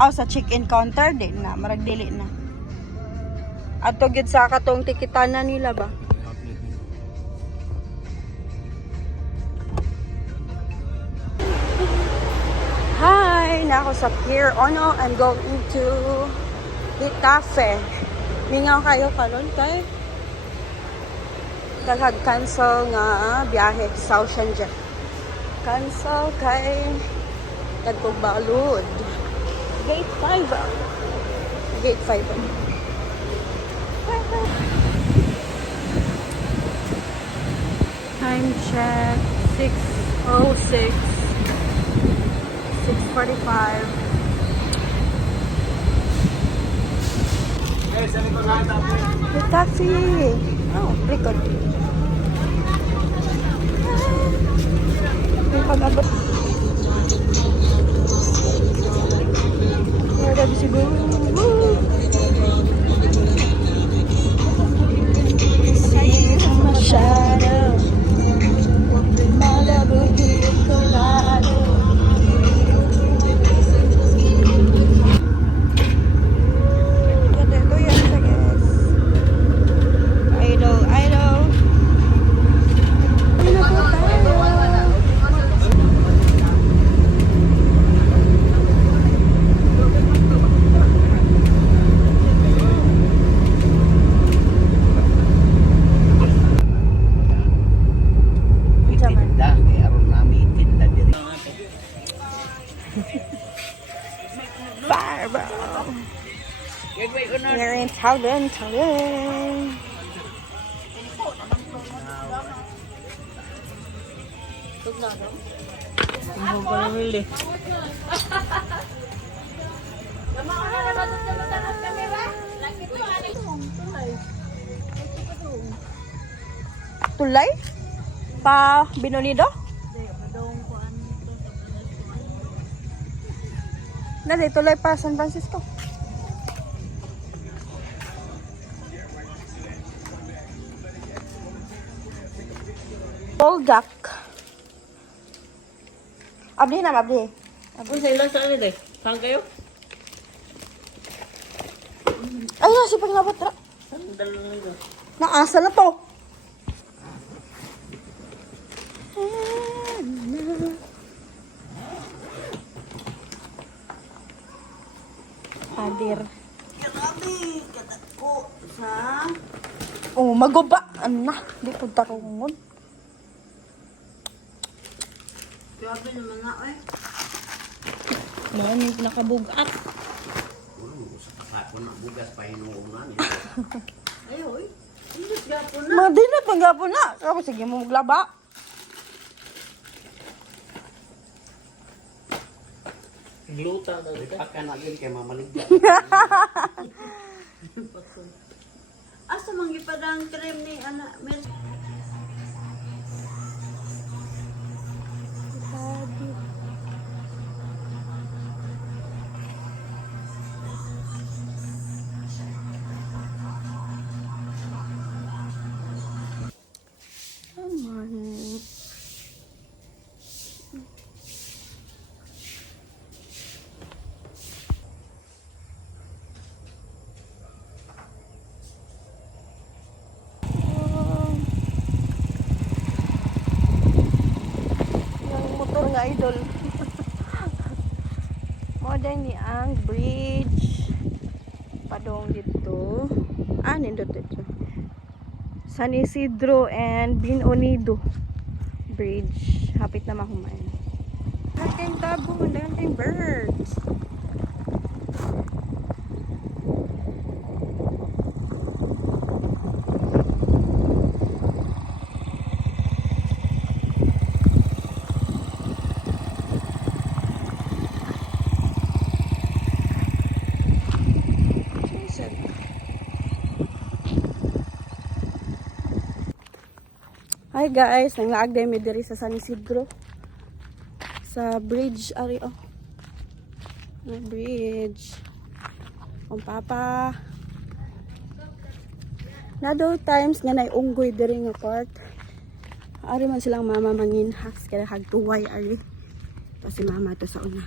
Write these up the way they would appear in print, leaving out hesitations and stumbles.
Oh, sa check-in counter din na, marag dili na. Ato gyud sa katong tikitanan nila ba? Hi! Na ako sa Pier Ono. I'm going to eat cafe. Mingaw kayo karon kay cancel nga biyahe sa Ocean Jet. Cancel kay Tagpog Balud. Gate 5. Gate 5. Time check 6:06. 6:45. The taxi. Oh, record. May pag-abot. Wala na siguro. See my shadow. Malibu Hill Colorado. Ito yan sa guys. Idol. Ano na po tayo? We're in Taoyuan. Tulay? Pa Binonido? Nadi, tulay pa San Francisco. Poldak. Abdi na, abdi. Abdi sa ilan saan nila? Saan kayo? Ay, nasi pag nabot ra. Sandal na nila. Naasa na to. Padir. Grabe, katat ko sa... Oh, maguba. Ano na? Di po tarungon. Grabe naman na eh. Noon yung nakabugat. Sa kasako na bugas pa hinuong na niya. Ay, oy. Ingat gapon na. Madi na, panggapon na. Kapag sige mo maglaba. Gluta na rin. Pagka na yun kay mamaligyan. Asa manggipadang krem ni anak. Come on. Yung motor nga idol. Modern ni ang bridge. Padong dito. Nindot dito. San Isidro and Binonido Bridge. Hapit na mahumayan. Dagang tabon, dagang birds. Hi guys, nanglaag din mi diri sa San Isidro. Sa bridge ari oh. Na bridge. Ang papa. Na do times nga nay unggoy diri nga part. Ari man silang mama manginhaks kaya hagtuway ari. Kasi mama to sa una.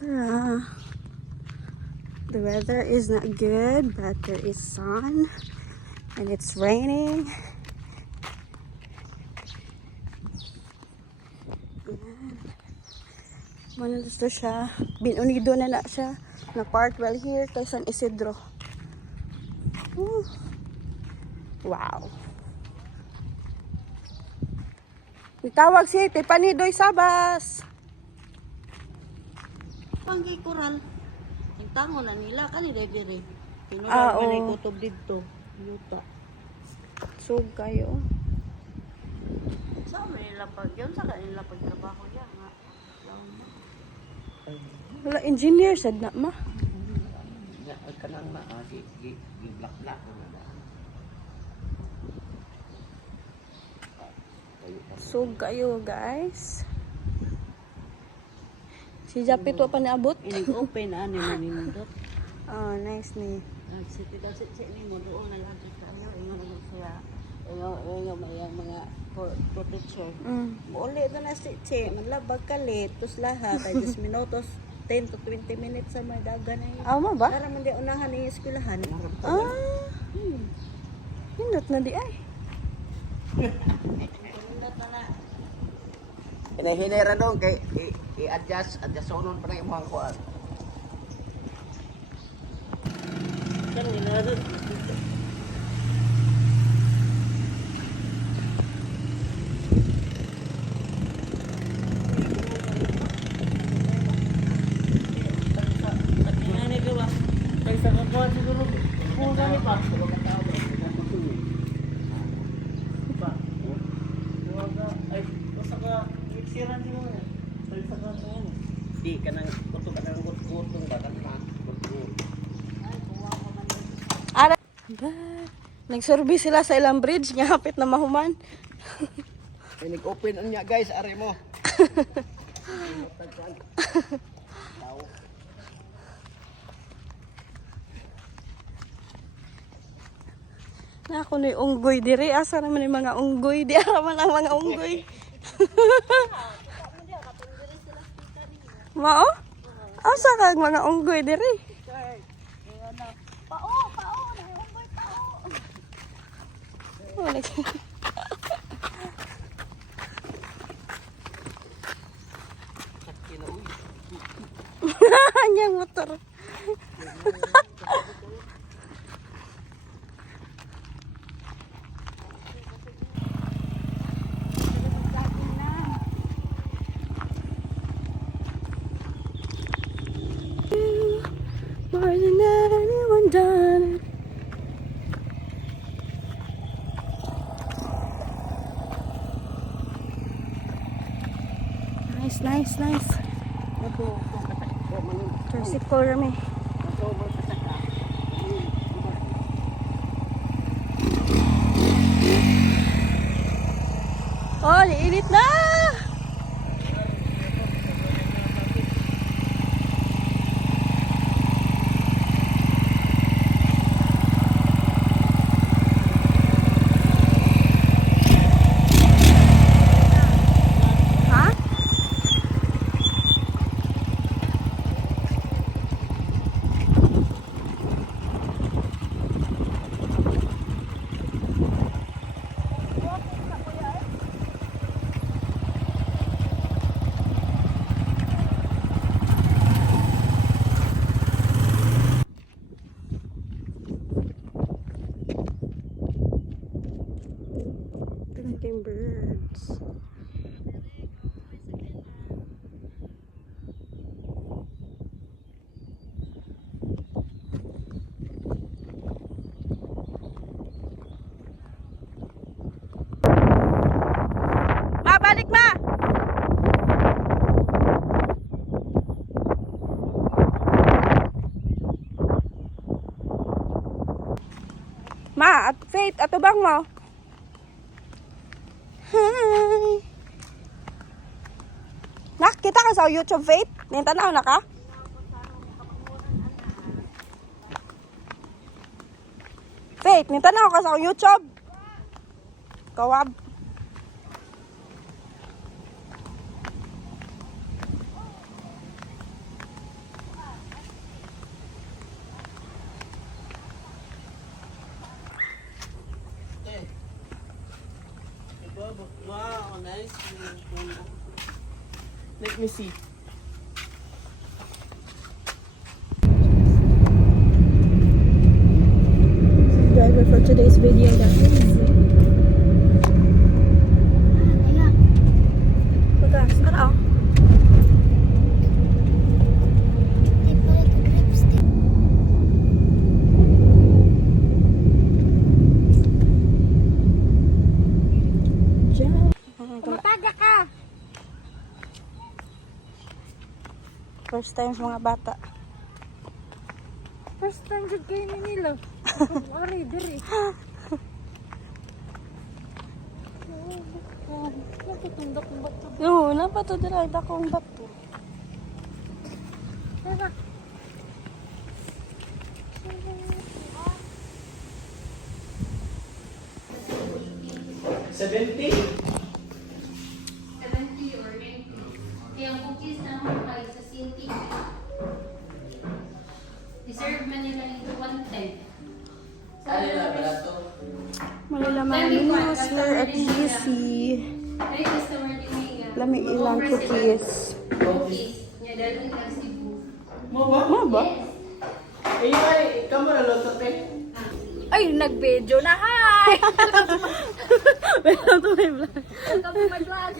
Tara. The weather is not good, but there is sun and it's raining. Manalas to siya. Binunido na siya. Na part well here kay San Isidro. Woo. Wow. Itawag si Tipanidoy Sabas. Panggay koral. Ang tango na nila kanila dire. Ah, Kinuha oo. na kutob dito. Yuta. Sug kayo. Sa nila pag yun sa kanila pagtrabaho yan nga. Wala engineer sad na ma. Ya, kanang na black ko na. Sug kayo guys. Si Japito pa naabot. Inig-open ani man nindot. Oh, nice ni. Nagsiti daw si ni mo doon na lang tayo. Ingon na siya. Ingon may mga protector. Uli na na si Che, manlabag kalit, tos lahat, ay 10 minutos, 10 to 20 minutes sa may dagan na yun. Amo ba? Para man di unahan ng eskwelahan. Ah. Hindot na di ay. Hinahinera dong kay i-adjust sonon pa ng imong kuan. Di kanang kuto kanang gutong ba kanang gutong. Ara. Nagsurvey sila sa ilang bridge nga hapit na mahuman. Inig-open unya guys, are mo. Na ako na unggoy diri. Asa naman yung mga unggoy? Di araman ang mga unggoy. Mao? Asa kag mga unggoy diri? Pao, na unggoy pao. Oh, Anyang motor. More than anyone done it. Nice. Tricycle rami. Oh, init na! Ha? Collecting birds. Ma, balik ma! Ma, at Faith, ato bang mo? Hi! Nakita ka sa YouTube, Faith? Nintanaw na ka? Faith, nintanaw ka sa YouTube? Kawab. Wow, nice. Let me see. Driver for today's video, guys. Bagas, ano? Mataga ka! First time sa mga bata. First time jud kayo ni nila. Ari, diri. Napatundak ng bato. No, napato dira akong bato. Tara. 70? 70 or 90. Kaya ang cookies naman kayo sa CNT. Deserve man nila nito 110. Ano na pala to? Malalaman news here at GC. Ay, customer din may Lami ilang cookies. cookies. Nya dahil ang Cebu. Mo ba? Mo ba? Ay, ikaw mo naluto, te. Ay, nag-video na. Hi! Welcome to my vlog. Welcome to my vlog.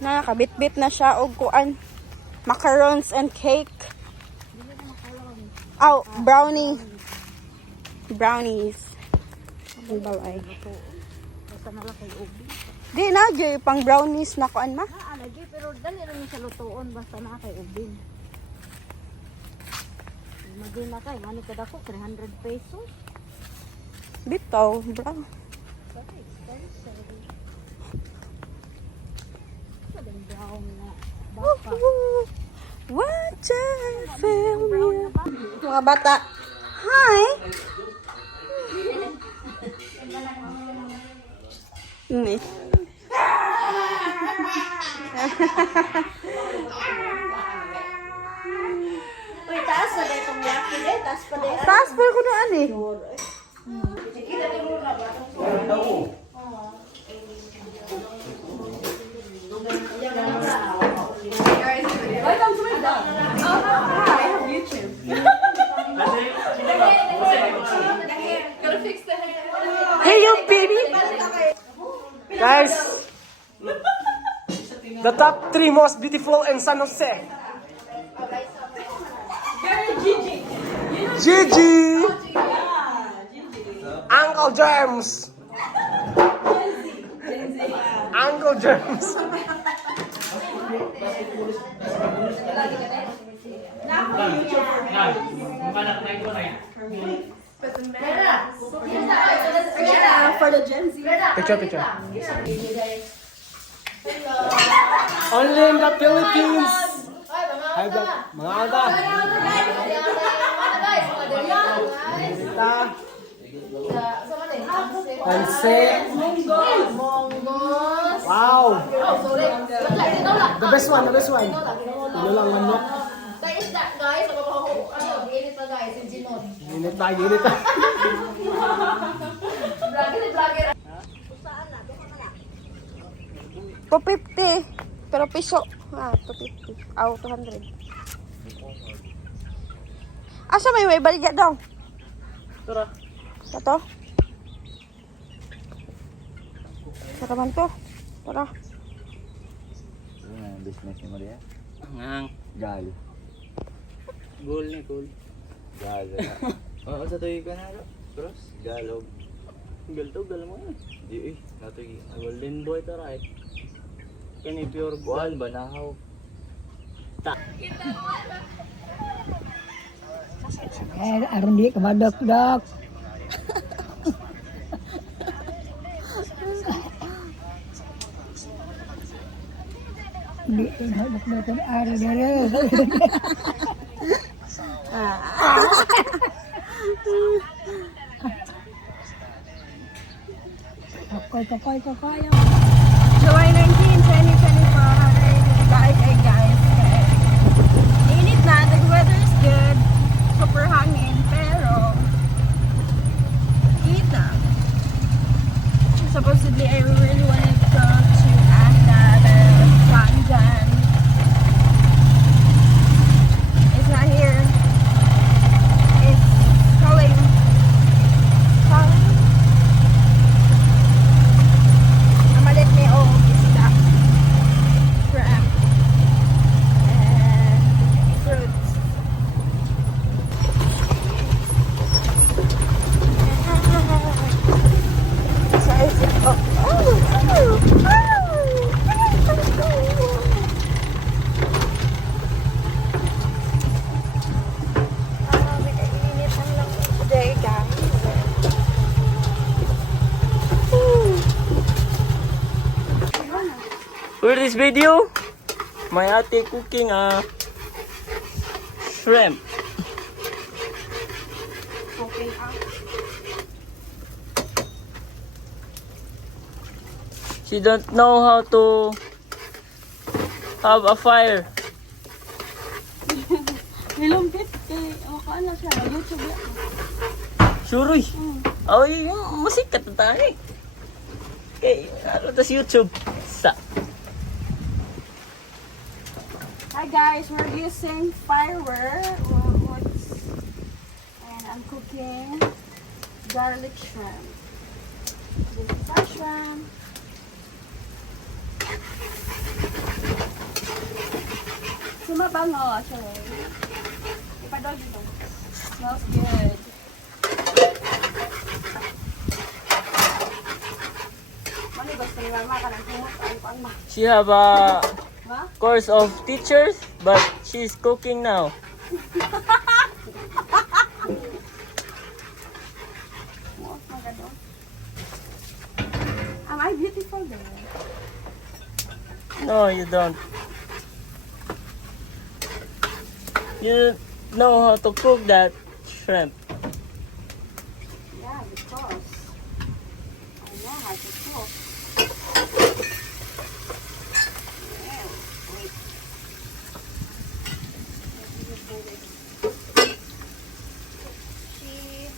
Nakakabit-bit na siya og kuan. Macarons and cake. Oh, brownie. Brownies. Ang balay. Basta na lang kay Ubi. Di na, gyud pang brownies na kuan ma. Lagi, pero dali rin sa lutuon. Basta na kay Ubi. Magin na kay, mani kada ko, 300 pesos. Bitaw, bro. Sabing brown na. Woohoo! Watch out, feel me. Mga bata. Hi! Ini. Uy, taas na dahil itong laki eh. Taas pa dahil. Taas pa ko doon eh. Hey, you baby! Guys, the top 3 most beautiful in San Jose. Gigi! Uncle James! Uncle James! For the Gen Z. Picture. Only in the Philippines! Hi, mga alta! Kita! Pansit! Wow! The best one! Ilo lang manok. Ginit pa. 250. Pero piso. 250. Aw, 200. Asa may baligya daw? Tara. Ito? Tara man to. Tara. Ano business ni Maria? Ngang. Gal. Goal ni goal. Gal. Oo, sa tuyo ka na ro. Cross. Galog. Gal mo yan. Di natugi. Golden boy to right. Kani pure Buwan ba nahaw? Aron di ka madak-dak. Di ka madak-dak aron dere. Kakoy. July 19, 2024. Guys. Init na. The weather is good. Super hangin. Pero, kita. Supposedly, I really wanted this video, my ate cooking shrimp. Cooking up. She don't know how to have a fire. Nilumpit kay ano siya, YouTube yan. Suroy. Oh, yung musikat na tayo eh. Okay, ano tas YouTube? Sa. Hi guys, we're using fireworks and I'm cooking garlic shrimp. This is our shrimp. Sumabango, actually. Ipadog ito. Smells good. Mani gusto ni mama ka ng kumot ang ma. She have a Ma? course of teachers, but she's cooking now. Oh, magado. Am I beautiful there? No, you don't. You don't know how to cook that shrimp. Yeah, because I know how to cook. Yeah, wait. Let me do this. She...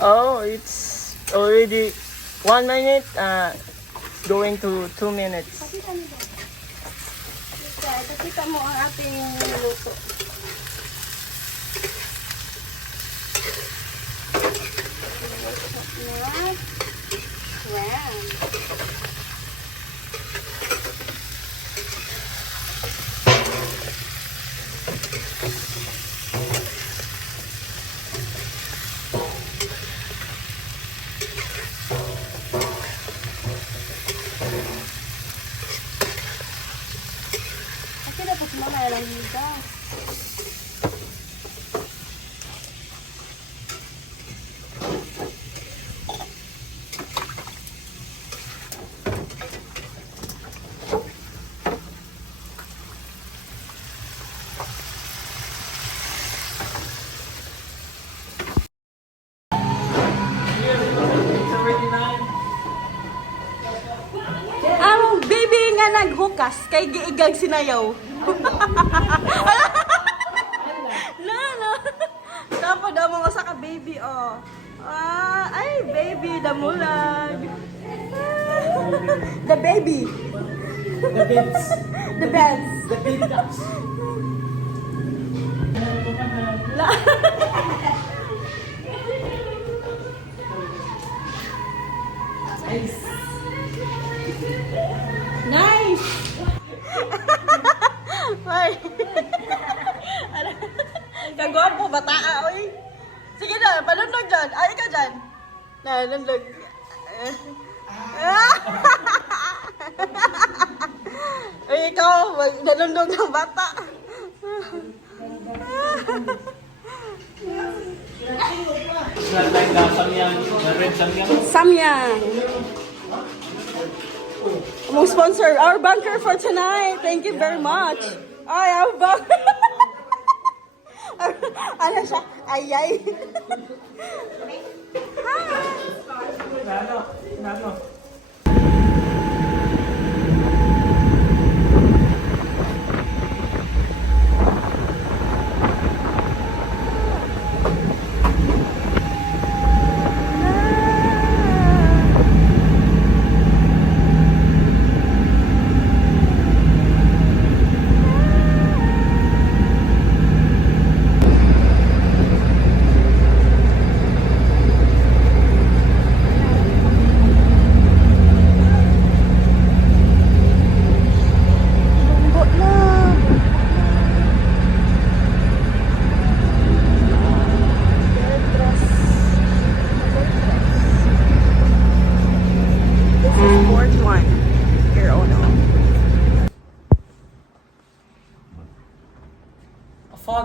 Oh, it's already 1 minute. Going to 2 minutes. Pakita niyo ba? Ipakita mo ang ating luto. Kasi dapat mamaya lang yung gas. Ang baby nga naghukas kay giigag sinayaw. Lalo. Dapat daw mga sa ka baby oh. Ay baby damulag. The baby. The beds. The beds. The bed ducks. Nice. Nice. Ay. Kagwapo bataa oy. Sige na, palundog dyan. Ay, ikaw dyan. Nalundog. Ay, ikaw, nalundog ng bata. Samyang. Among sponsor, our banker for tonight. Thank you very much. Ay, our banker. Ano siya? Ayay. Hi.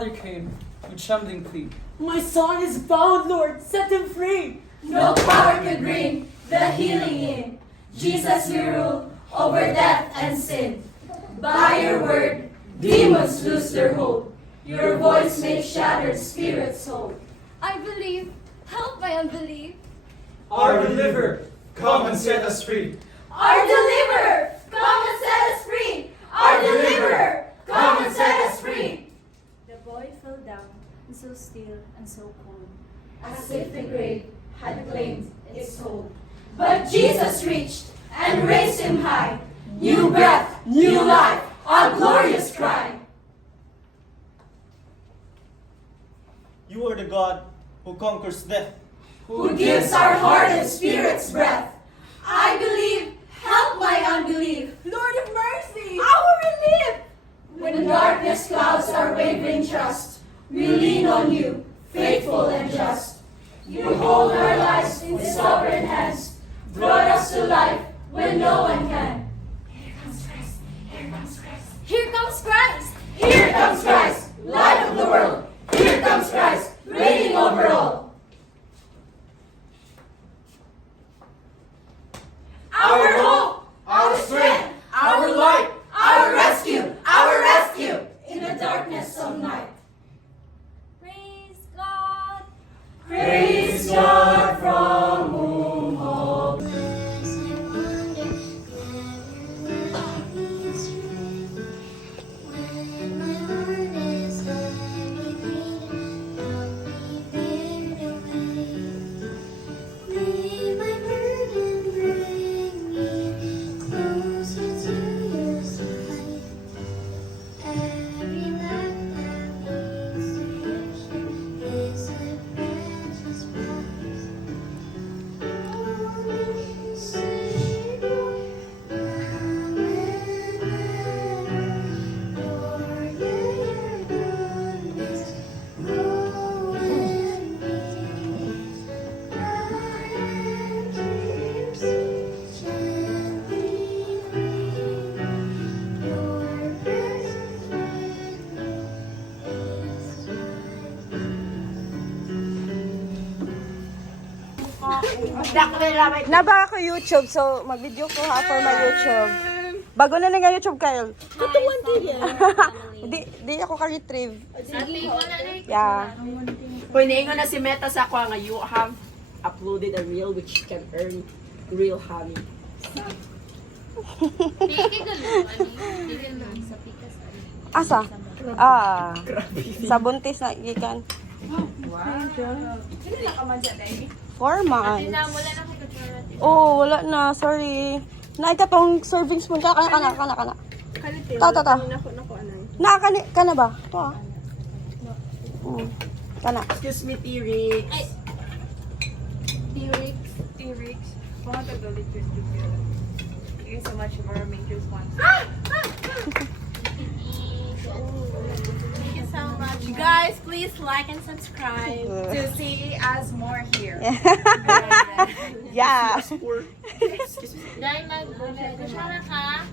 Father came with trembling plea. My son is bound, Lord, set him free. No power could bring the healing in. Jesus, you rule over death and sin. By your word, demons lose their hold. Your voice makes shattered spirits whole. I believe. Help my unbelief. Our deliverer, come and set us free. Our deliverer, come and set us free. Our deliverer, come and set us free. The boy fell down, and so still and so cold. As if the grave had claimed its hold. But Jesus reached and raised him high. New breath, new life, a glorious cry. You are the God who conquers death. Who gives our heart and spirits breath. I believe, help my unbelief. Lord of mercy! Our relief. When darkness clouds our wavering trust, we lean on you, faithful and just. You hold our lives in sovereign hands, brought us to life when no one can. Here comes Christ, here comes Christ. Here comes Christ. Here comes Christ, light of the world. Here comes Christ, reigning over all. Our hope, our strength, our light, our rescue, in the darkness of night. Praise God. Praise God from whom all Naba ako YouTube, so mag-video ko ha for my YouTube. Bago na nga YouTube, Kyle. Di ako ka-retrieve. Yeah. Kung iniingon na si Meta sa ako nga you have uploaded a reel which can earn real honey. Asa? Sa buntis na ikan. Wow. 4 months. Oh, wala na. Sorry. Naika tong serving spoon. Kana. Ta. Kana ba? Ito ah. Kana. Excuse me, T-Rex. T-Rex. Mga tagalit yung studio. Thank you so much for our major sponsor. Thank you so much. Guys, please like and subscribe to see us more here. Yeah. Dahil mag-kusyara ka.